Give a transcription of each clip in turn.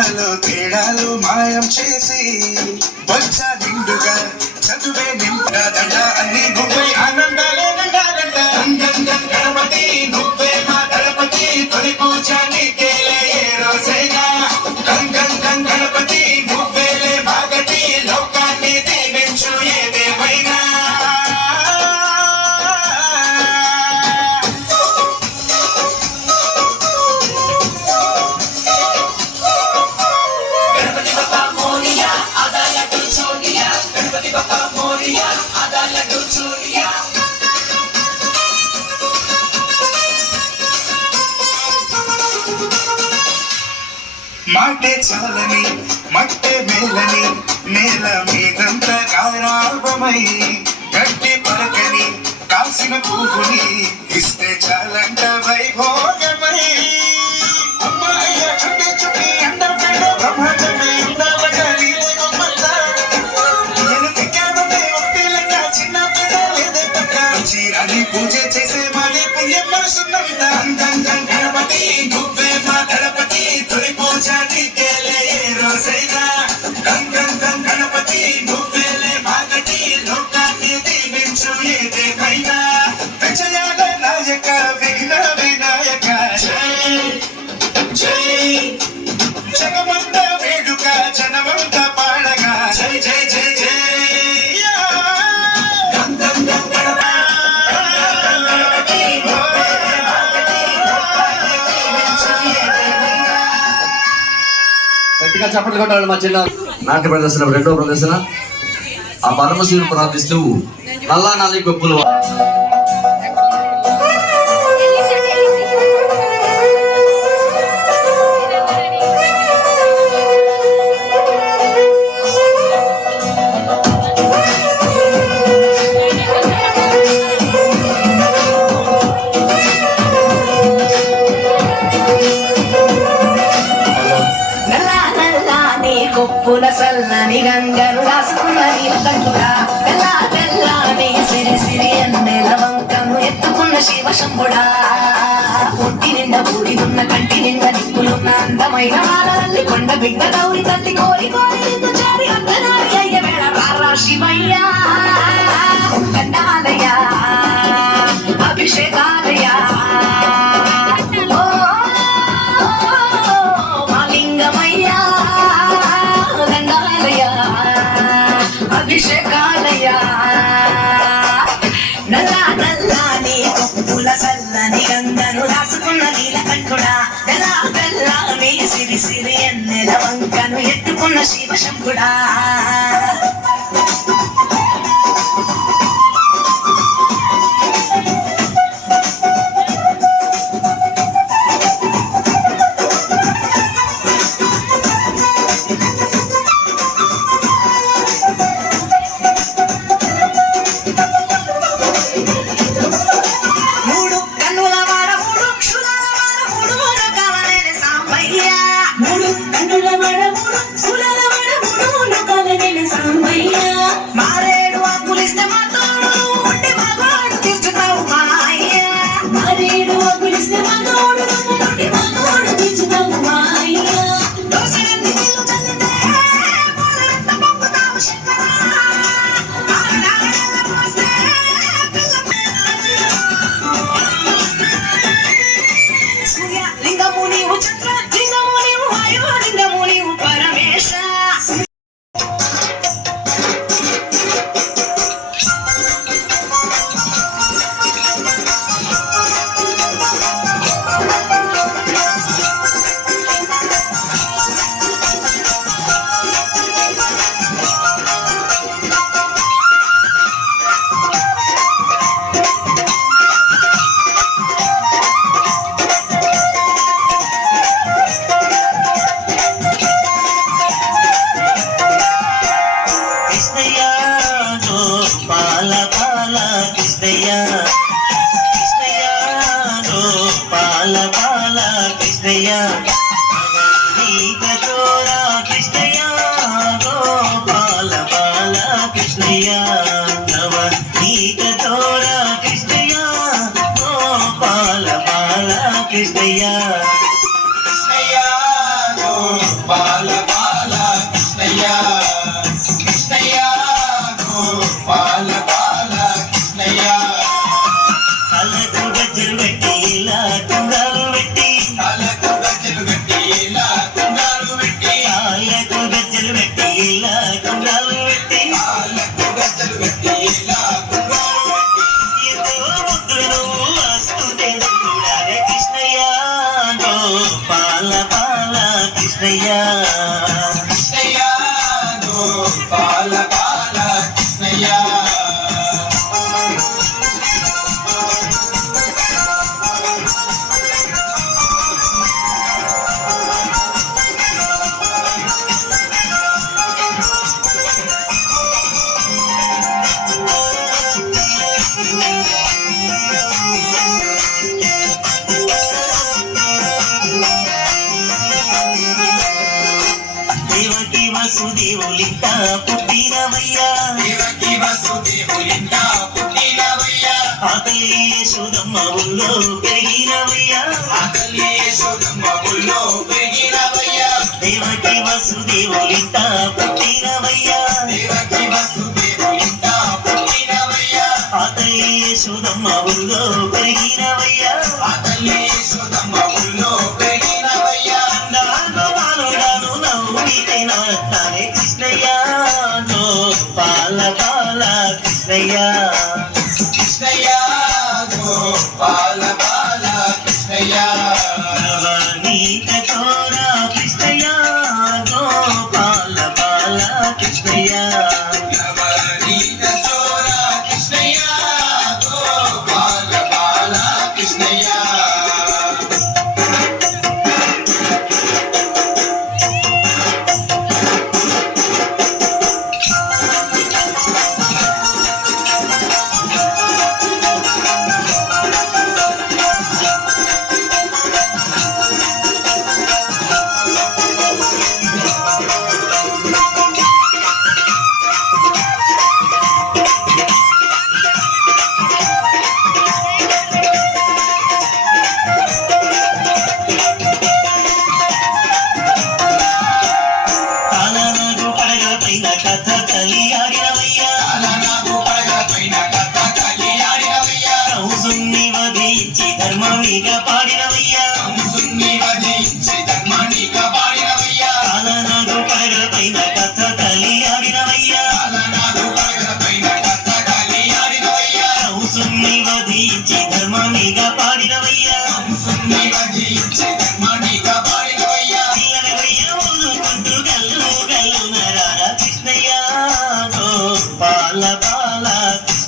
తేడాలు తేడాలు మాయం చేసి వచ్చా నిండుగా చదువే నింపుగా దండ ఉంటే చాలని మట్టే మేలని నేల మీదంత గారాభమై గట్టి పలకని కాసిన పువ్వుని ఇస్తే చాలంట వైభోగమై. పూజ చేసే మళ్ళీ పుణ్యం మనసున్నంత గణపతి గుబ్బే మా గణపతి. చప్పట్లు కొట్టాలి మా చిన్న నాట్య ప్రదర్శన రెండో ప్రదర్శన. ఆ పరమశివుని ప్రార్థిస్తూ నల్లా నాలుగు గొప్పలు తమ్ముడా ఒంటి అందమైన కొండ బిడ్డ తౌరి తల్లి కోరి కోరి విసిరి ఎన్నెలవంకను ఎత్తుకున్న శివశంకుడా బాల బాల కృష్ణయ్యా. ఊళ్ళో పెరిగినవయ్యా. ఆ తల్లి యశోదమ్మ ఊళ్ళో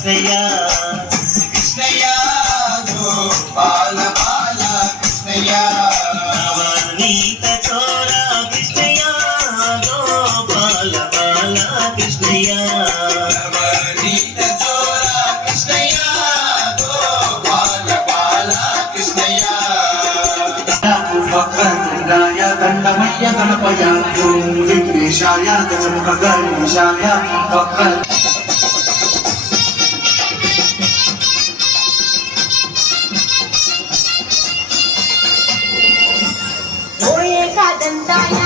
కృష్ణయ్య. కృష్ణయ్య గోపాల బాల కృష్ణయ్య. నవనీతతో కృష్ణయ్య గోపాల బాల గజముఖ గణేశాయ వక్ర Dinah.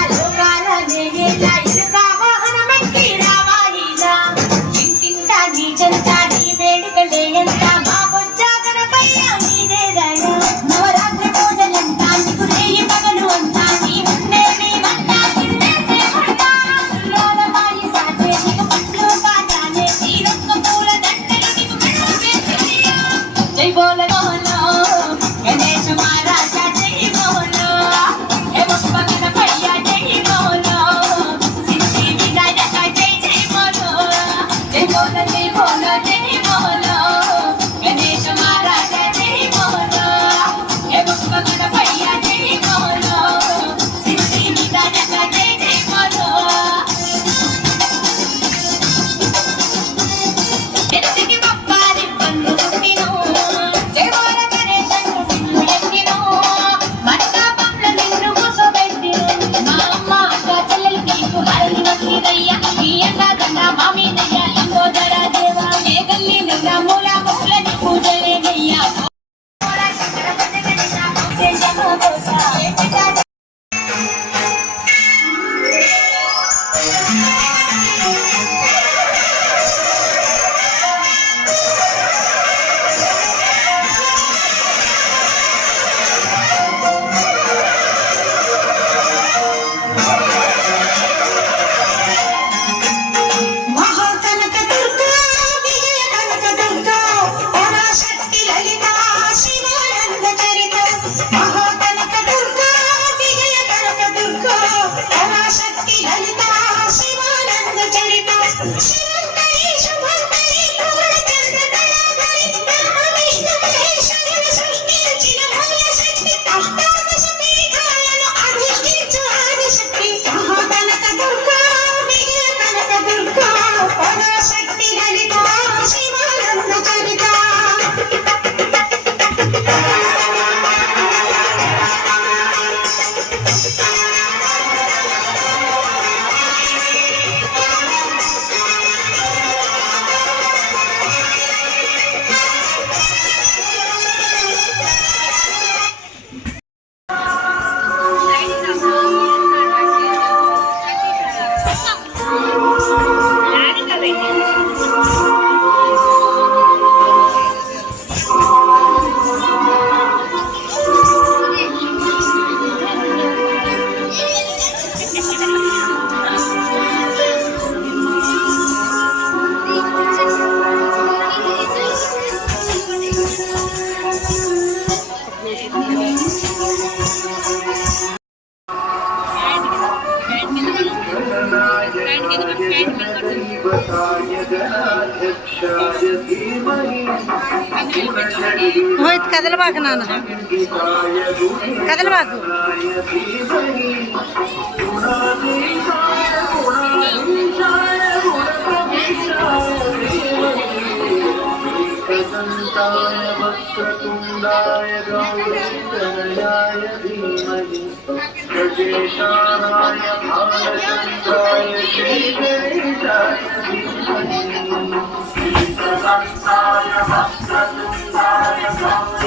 Thank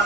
you.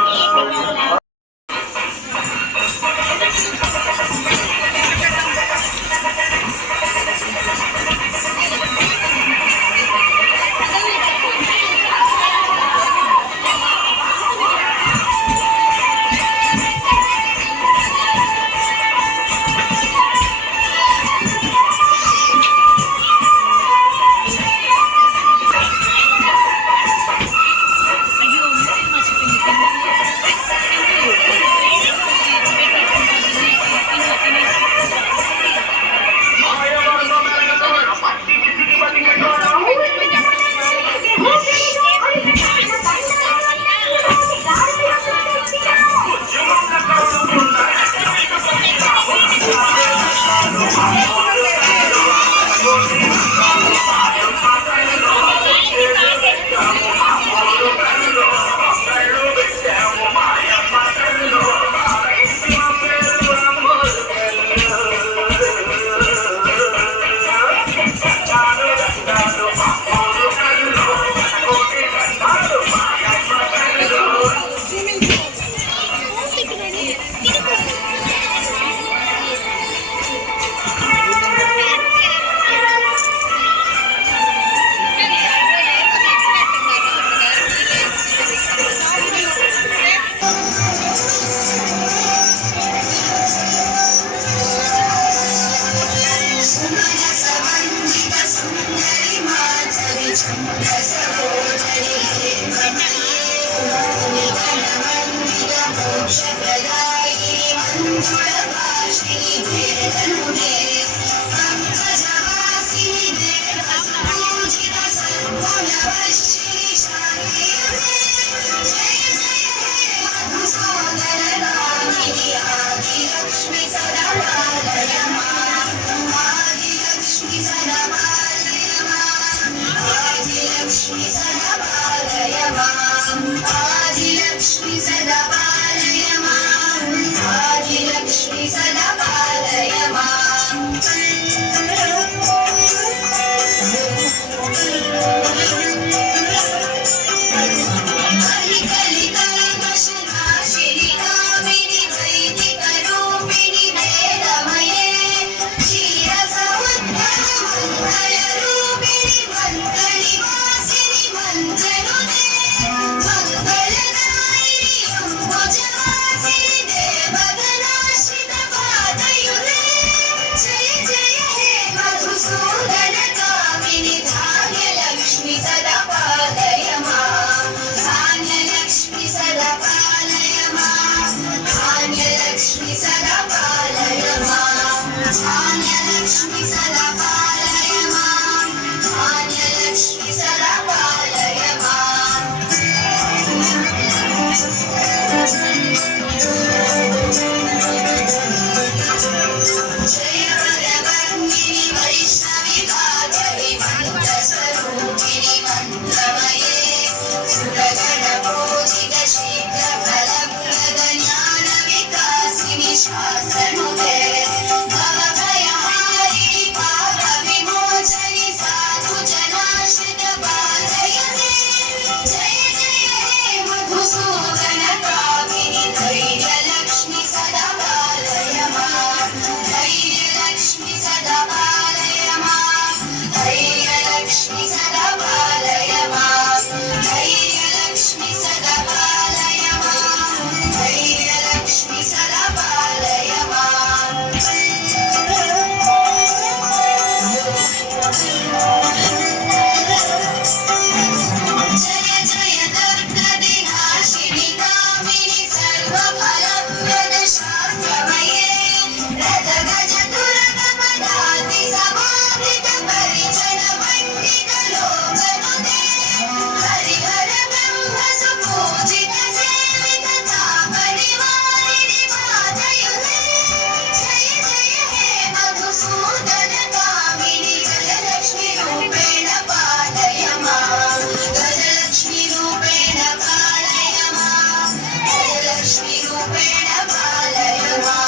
Rupena Balayama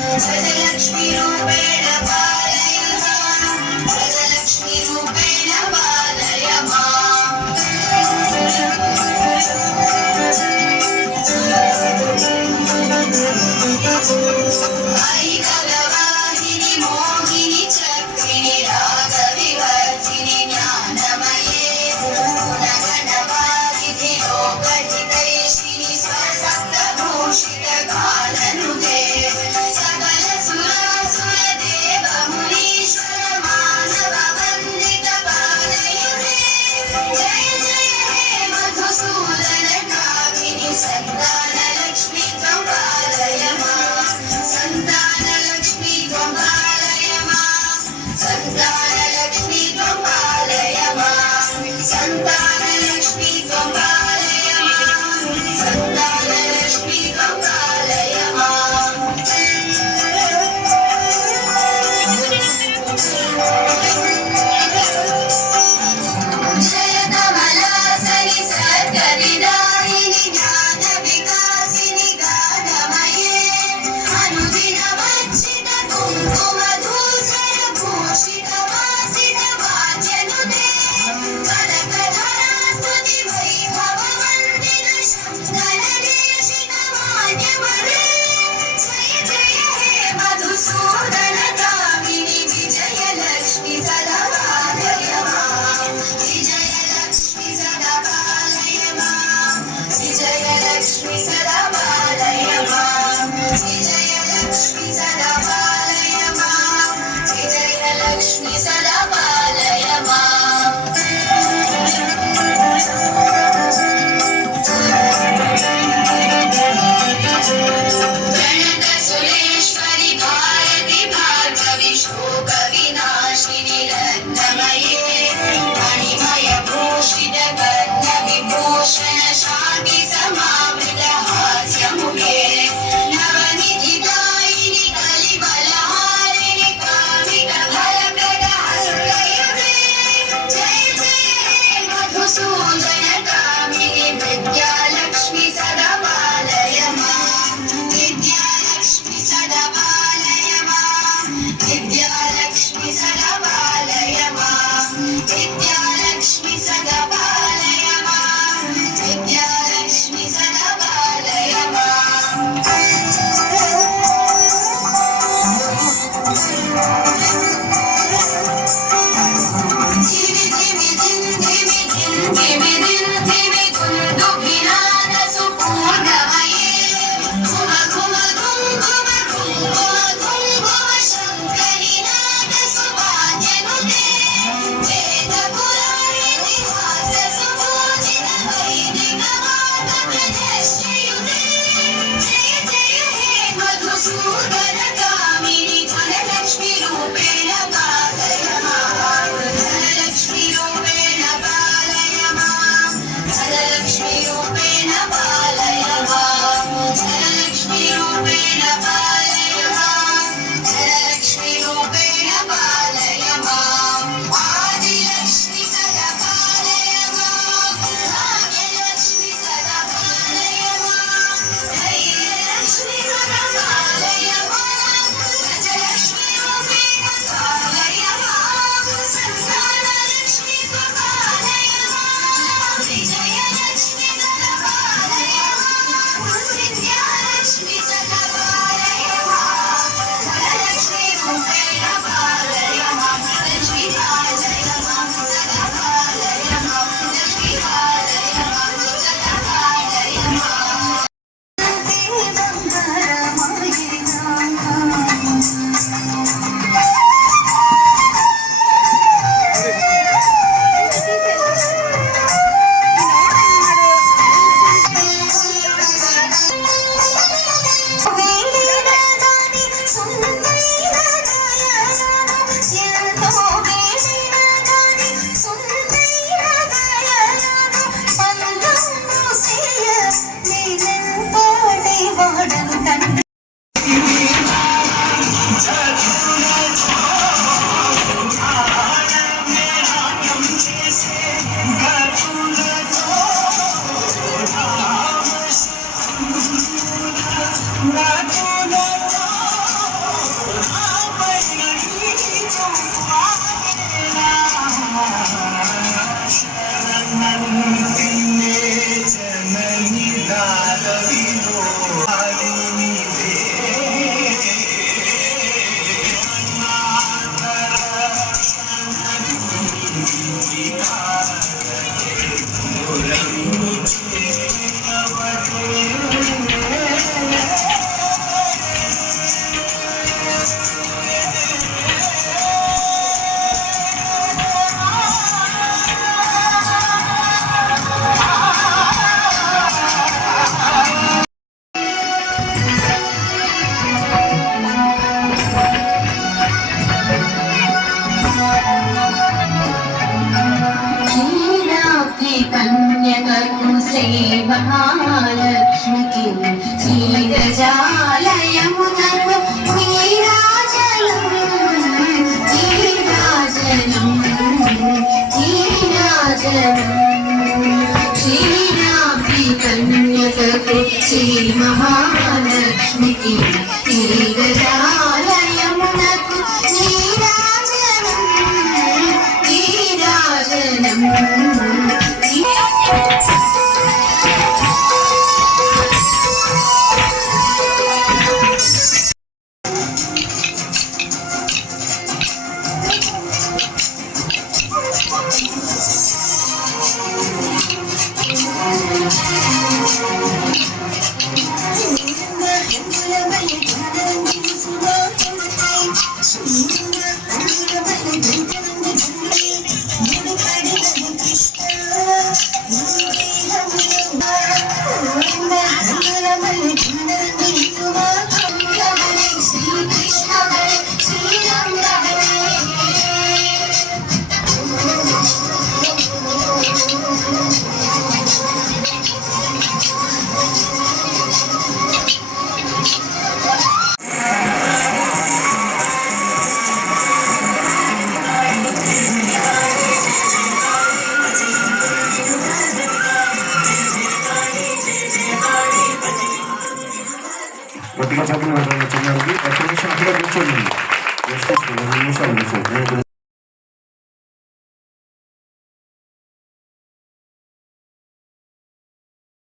Vajalakshmi Rupena శ్రీగజాలయమునకు నీరాజనం నీరాజనం నీరాజనం శ్రీరాత్రి కన్యకకు శ్రీ మహాలక్ష్మికి శ్రీగజాలయమునకు